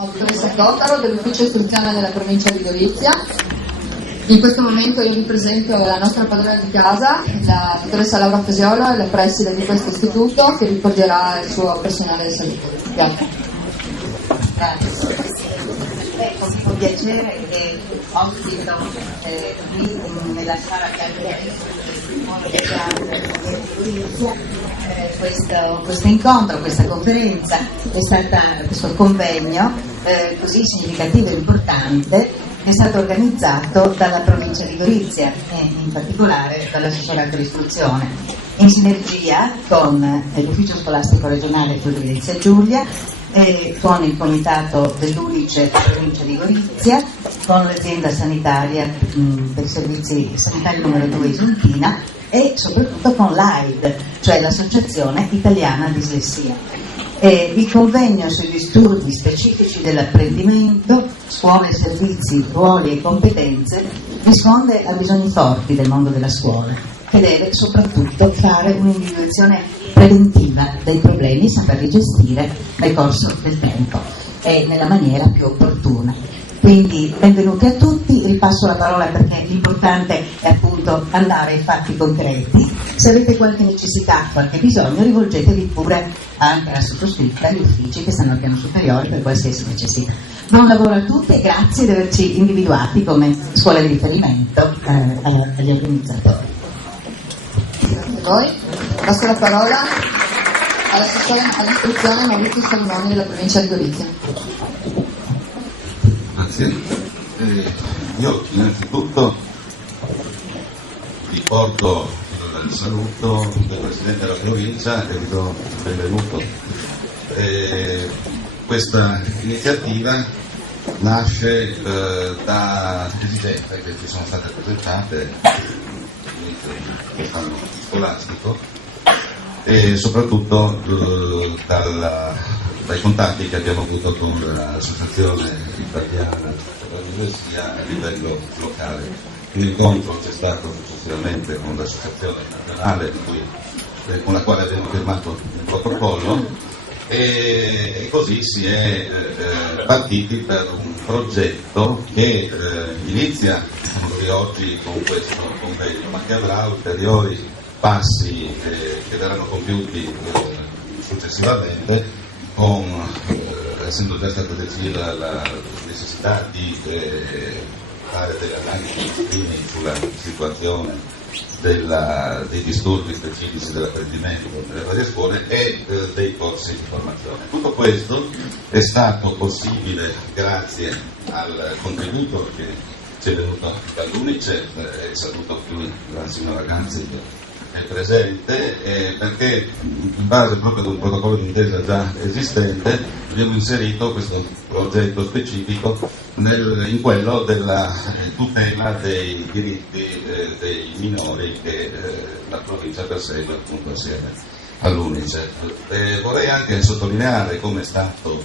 Dottoressa Totaro dell'Ufficio Istruzione della Provincia di Gorizia. In questo momento io vi presento la nostra padrona di casa, la dottoressa Laura Fasiolo, la preside di questo istituto, che vi porgerà il suo personale di salute. Grazie. Grazie. Con piacere che ospito qui nella sala questo incontro, questa conferenza, questo convegno così significativo e importante è stato organizzato dalla provincia di Gorizia e in particolare dall'assessorato all'istruzione in sinergia con l'ufficio scolastico regionale Friuli Venezia Giulia, con il comitato dell'Unice provincia di Gorizia, con l'azienda sanitaria per i servizi sanitari numero 2 Isultina e soprattutto con l'AID, cioè l'Associazione Italiana Dislessia. Il convegno sugli disturbi specifici dell'apprendimento, scuole, servizi, ruoli e competenze risponde a bisogni forti del mondo della scuola, che deve soprattutto fare un'individuazione preventiva dei problemi e saperli gestire nel corso del tempo e nella maniera più opportuna. Quindi benvenuti a tutti, ripasso la parola perché l'importante è appunto andare ai fatti concreti. Se avete qualche necessità, qualche bisogno, rivolgetevi pure anche alla sottoscritta agli uffici che stanno al piano superiore per qualsiasi necessità. Buon lavoro a tutti e grazie di averci individuati come scuola di riferimento agli organizzatori. Grazie a voi. Passo la parola all'assessore all'istruzione Maurizio Salmoni della provincia di Gorizia. Grazie. Io innanzitutto vi porto il saluto del Presidente della provincia e vi do il benvenuto. Questa iniziativa nasce da esigenze che ci sono state presentate quest'anno scolastico e soprattutto dai contatti che abbiamo avuto con l'Associazione Italiana della Dislessia a livello locale. L'incontro c'è stato successivamente con l'Associazione Nazionale con la quale abbiamo firmato il protocollo e così si è partiti per un progetto che inizia oggi con questo convegno, ma che avrà ulteriori passi che verranno compiuti successivamente, essendo già stata decisa la necessità di fare delle analisi sulla situazione dei disturbi specifici dell'apprendimento nelle varie scuole e dei corsi di formazione. Tutto questo è stato possibile grazie al contributo che ci è venuto dall'Unice, saluto qui la signora Ganzi che è presente, perché in base proprio ad un protocollo d'intesa già esistente abbiamo inserito questo progetto specifico in quello della tutela dei diritti dei minori che la provincia persegue appunto assieme all'Unice. Vorrei anche sottolineare come è stato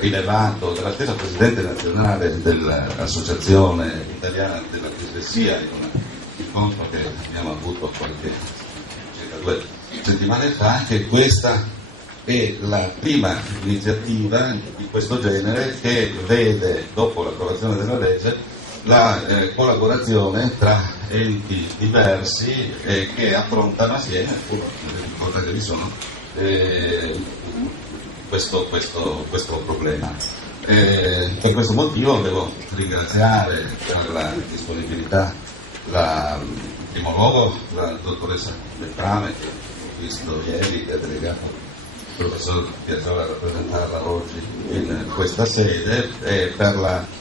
rilevato dalla stessa Presidente nazionale dell'Associazione Italiana della Dislessia in un incontro che abbiamo avuto circa 2 settimane fa, che questa è la prima iniziativa di questo genere che vede, dopo l'approvazione della legge, la collaborazione tra enti diversi che affrontano assieme, pur le difficoltà che vi sono, questo problema. Per questo motivo devo ringraziare per la disponibilità in primo luogo la dottoressa Beltrame, che ho visto ieri, che ha delegato il professor Piazzolla a rappresentarla oggi in questa sede, e per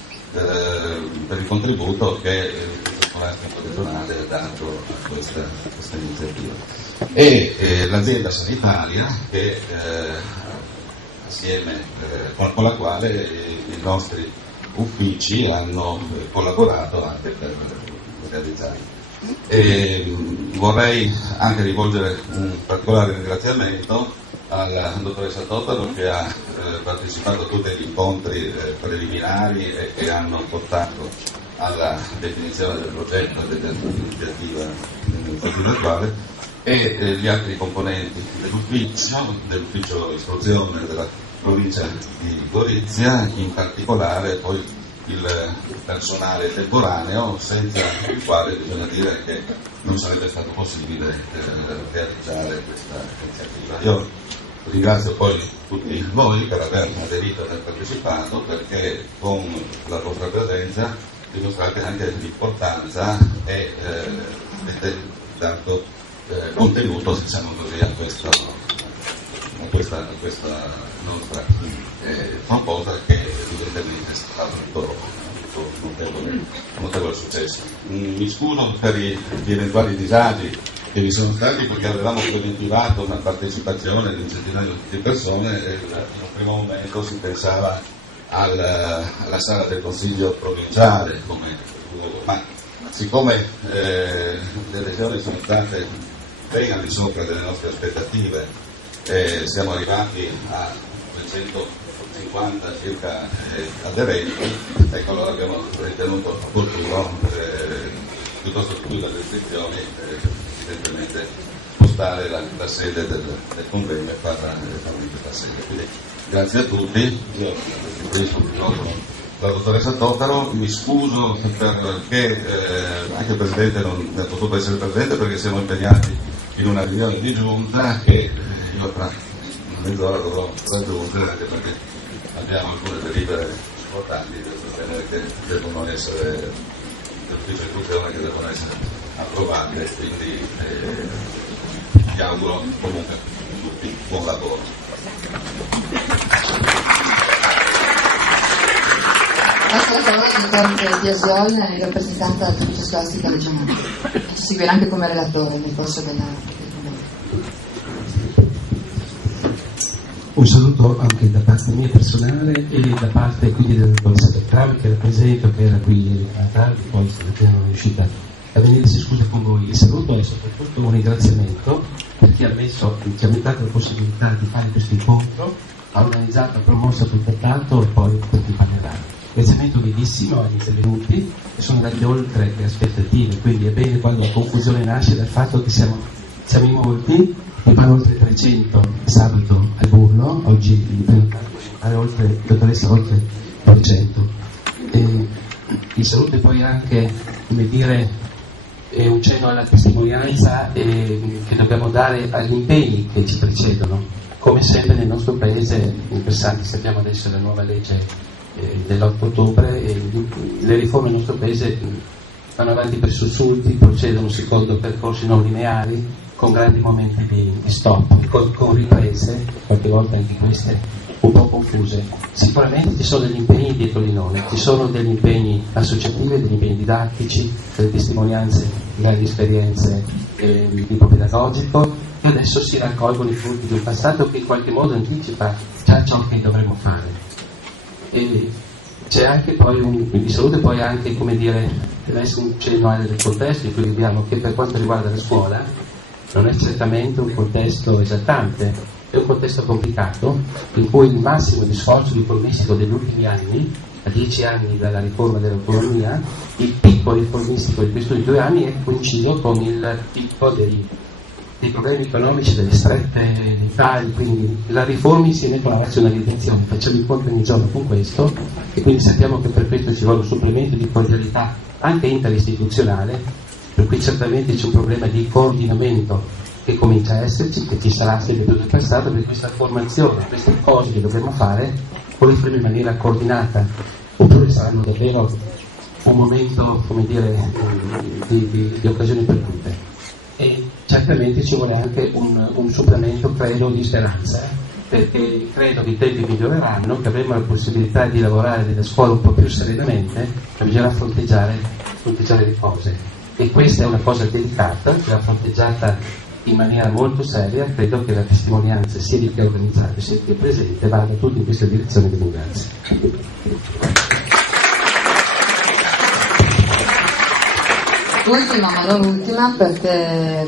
il contributo che il scolastico regionale ha dato a questa iniziativa. E l'azienda sanitaria che assieme con la quale i nostri uffici hanno collaborato anche per realizzare. Vorrei anche rivolgere un particolare ringraziamento alla dottoressa Totaro, che ha partecipato a tutti gli incontri preliminari e che hanno portato alla definizione del progetto dell'iniziativa attuale, e gli altri componenti dell'ufficio istruzione della provincia di Gorizia, in particolare poi il personale temporaneo, senza il quale bisogna dire che non sarebbe stato possibile realizzare questa iniziativa. Io ringrazio poi tutti voi per aver aderito e aver partecipato, perché con la vostra presenza dimostrate anche l'importanza e dato contenuto, diciamo così, a questa nostra proposta, che evidentemente è stato un notevole successo. Mi scuso per gli eventuali disagi che vi sono stati, perché avevamo preventivato una partecipazione di un centinaio di persone e in un primo momento si pensava alla sala del Consiglio provinciale come luogo, ma siccome le lezioni sono state ben al di sopra delle nostre aspettative, siamo arrivati a 350 circa aderenti, ecco, allora abbiamo ritenuto opportuno, piuttosto che chiudere le restrizioni, evidentemente spostare la sede del convegno e farla in questa sede. Quindi grazie a tutti. Io la dottoressa Totaro, mi scuso perché anche il Presidente non è potuto essere presente, perché siamo impegnati in una riunione di giunta che io tra mezz'ora dovrò raggiungere, anche perché abbiamo alcune delibere importanti che devono essere dell'ufficio istruzione, che devono essere approvate, quindi vi auguro comunque tutti buon lavoro. Passo la parola al dottor Biasiola, in rappresentanza dell'ufficio scolastico regionale. Ci seguirà anche come relatore nel corso della. Un saluto anche da parte mia personale e da parte quindi del dottoressa Beltrami, che rappresento, che era qui ieri a tardi, poi non è riuscita a venire, si scusa con voi. Il saluto è soprattutto un ringraziamento per chi ci ha dato la possibilità di fare questo incontro, ha organizzato, ha promosso, ha progettato e poi per chi parlerà. Ringraziamento vivissimo agli intervenuti, che sono andati oltre le aspettative, quindi è bene quando la confusione nasce dal fatto che siamo in molti. Mi fanno oltre 300 sabato al Burno, oggi oltre, dottoressa, oltre 300. Il saluto è poi anche, come dire, un cenno alla testimonianza che dobbiamo dare agli impegni che ci precedono. Come sempre nel nostro paese, interessanti, sappiamo adesso la nuova legge dell'8 ottobre, le riforme nel nostro paese vanno avanti per sussulti, procedono secondo percorsi non lineari, con grandi momenti di stop, con riprese, qualche volta anche queste un po' confuse. Sicuramente ci sono degli impegni dietro di noi, ci sono degli impegni associativi, degli impegni didattici, delle testimonianze, grandi esperienze di tipo pedagogico, e adesso si raccolgono i frutti di un passato che in qualche modo anticipa già ciò che dovremo fare. E c'è anche poi di salute, poi anche, come dire, deve essere un cenno del contesto in cui viviamo, che per quanto riguarda la scuola non è certamente un contesto esaltante, è un contesto complicato in cui il massimo di sforzo riformistico degli ultimi anni, a 10 anni dalla riforma dell'autonomia, il picco riformistico di questi 2 anni è coinciso con il picco dei problemi economici, delle strette dei tagli, quindi la riforma insieme con la razionalizzazione. Facciamo il ponte ogni giorno con questo, e quindi sappiamo che per questo ci vuole un supplemento di cordialità anche interistituzionale, per cui certamente c'è un problema di coordinamento che comincia a esserci, che ci sarà sempre più del passato, per questa formazione, queste cose che dobbiamo fare, o le faremo in maniera coordinata, oppure saranno davvero un momento, come dire, di occasioni perdute. E certamente ci vuole anche un supplemento, credo, di speranza, perché credo che i tempi miglioreranno, che avremo la possibilità di lavorare nella scuola un po' più serenamente, e bisognerà fronteggiare le cose. E questa è una cosa delicata, che va fronteggiata in maniera molto seria. Credo che la testimonianza, sia di chi è organizzato sia di chi è presente, vada tutti in questa direzione. Vi ringrazio. Ultima, ma non ultima, perché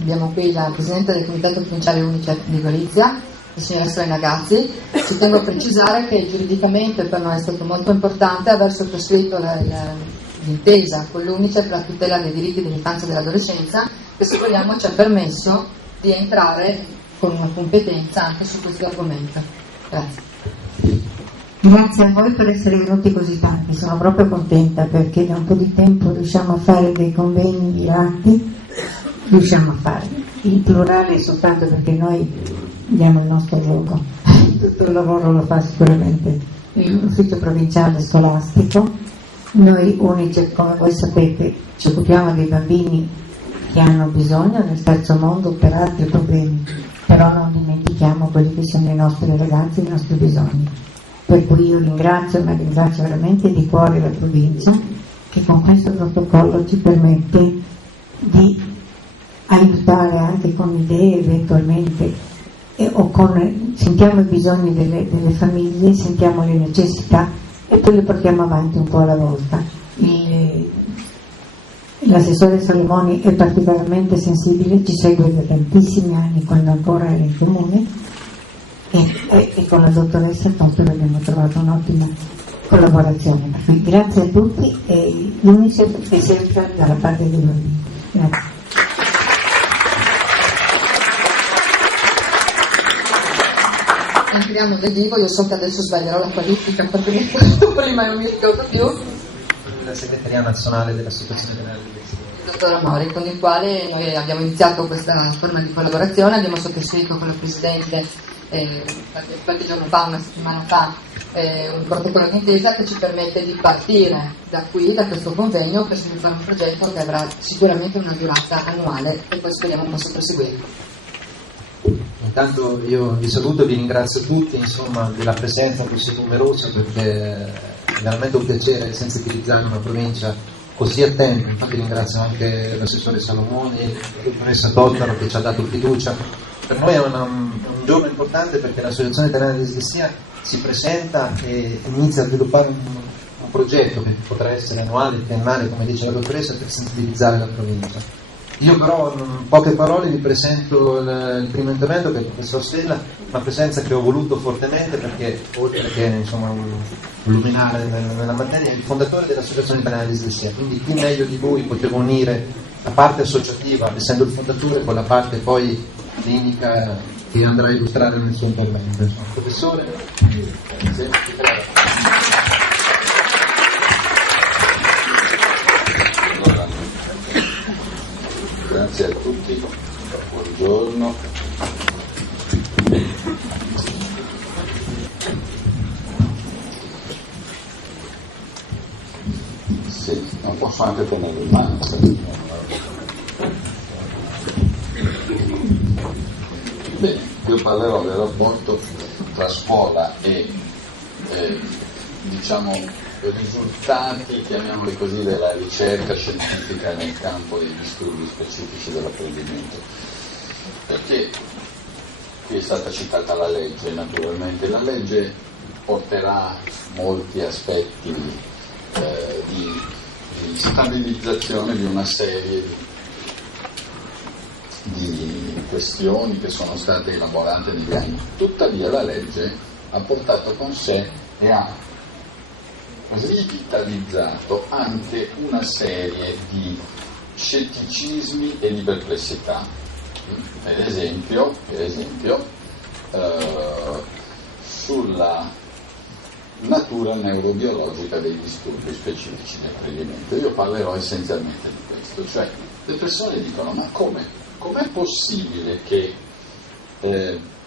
abbiamo qui la Presidente del Comitato Provinciale Unicef di Gorizia, la signora Serena Gazzi. Ci tengo a precisare che giuridicamente per noi è stato molto importante aver sottoscritto l'intesa con l'Unicef per la tutela dei diritti dell'infanzia e dell'adolescenza, che se vogliamo ci ha permesso di entrare con una competenza anche su questo argomento. Grazie. Grazie a voi per essere venuti così tanti, sono proprio contenta perché da un po' di tempo riusciamo a fare dei convegni mirati, riusciamo a farli. Il plurale soltanto perché noi diamo il nostro gioco, tutto il lavoro lo fa sicuramente l'ufficio provinciale scolastico. Noi Unicef, come voi sapete, ci occupiamo dei bambini che hanno bisogno nel terzo mondo per altri problemi, però non dimentichiamo quelli che sono i nostri ragazzi, i nostri bisogni. Per cui io ringrazio, ma ringrazio veramente di cuore la provincia che con questo protocollo ci permette di aiutare anche con idee eventualmente sentiamo i bisogni delle famiglie, sentiamo le necessità e poi le portiamo avanti un po' alla volta. L'assessore Salomoni è particolarmente sensibile, ci segue da tantissimi anni quando ancora era in comune e con la dottoressa Totto abbiamo trovato un'ottima collaborazione. Grazie a tutti e l'Unicef è sempre dalla parte dei bambini. Grazie. Entriamo nel vivo, io so che adesso sbaglierò la qualifica perché prima non mi ricordo più. La segreteria nazionale dell'Associazione Penale di Venezia. Il dottor Amori, con il quale noi abbiamo iniziato questa forma di collaborazione, abbiamo sottoscritto con il Presidente qualche giorno fa, una settimana fa, un protocollo d'intesa che ci permette di partire da qui, da questo convegno, per sviluppare un progetto che avrà sicuramente una durata annuale e poi speriamo possa proseguire. Intanto io vi saluto e vi ringrazio tutti della presenza così numerosa perché è veramente un piacere sensitivizzare una provincia così attenta. Infatti ringrazio anche l'assessore Salomoni e la dottoressa Tottaro che ci ha dato fiducia. Per noi è un giorno importante perché l'Associazione Italiana di Dislessia si presenta e inizia a sviluppare un progetto che potrà essere annuale, triennale, come dice la dottoressa, per sensibilizzare la provincia. Io però in poche parole vi presento il primo intervento che è il professor Stella, una presenza che ho voluto fortemente perché oltre che un luminare nella materia è il fondatore dell'Associazione Italiana di Dislessia, quindi chi meglio di lui poteva unire la parte associativa essendo il fondatore con la parte poi clinica che andrà a illustrare nel suo intervento. Professore, grazie a tutti, buongiorno. Sì, non posso anche tenerlo in mano. Bene, io parlerò del rapporto tra scuola e risultati, chiamiamoli così, della ricerca scientifica nel campo dei disturbi specifici dell'apprendimento. Perché qui è stata citata la legge, naturalmente la legge porterà molti aspetti di stabilizzazione di una serie di questioni che sono state elaborate negli anni. Tuttavia la legge ha portato con sé e ha rivitalizzato anche una serie di scetticismi e di perplessità. Per esempio sulla natura neurobiologica dei disturbi specifici di apprendimento. Io parlerò essenzialmente di questo, cioè le persone dicono: ma com'è possibile che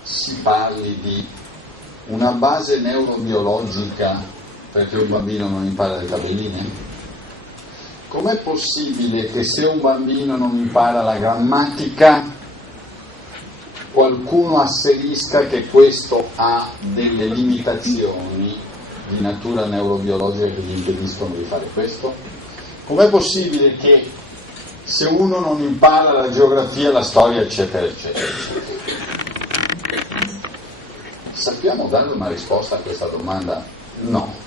si parli di una base neurobiologica perché un bambino non impara le tabelline? Com'è possibile che se un bambino non impara la grammatica qualcuno asserisca che questo ha delle limitazioni di natura neurobiologica che gli impediscono di fare questo? Com'è possibile che se uno non impara la geografia, la storia, eccetera, eccetera, eccetera? Sappiamo dare una risposta a questa domanda? No.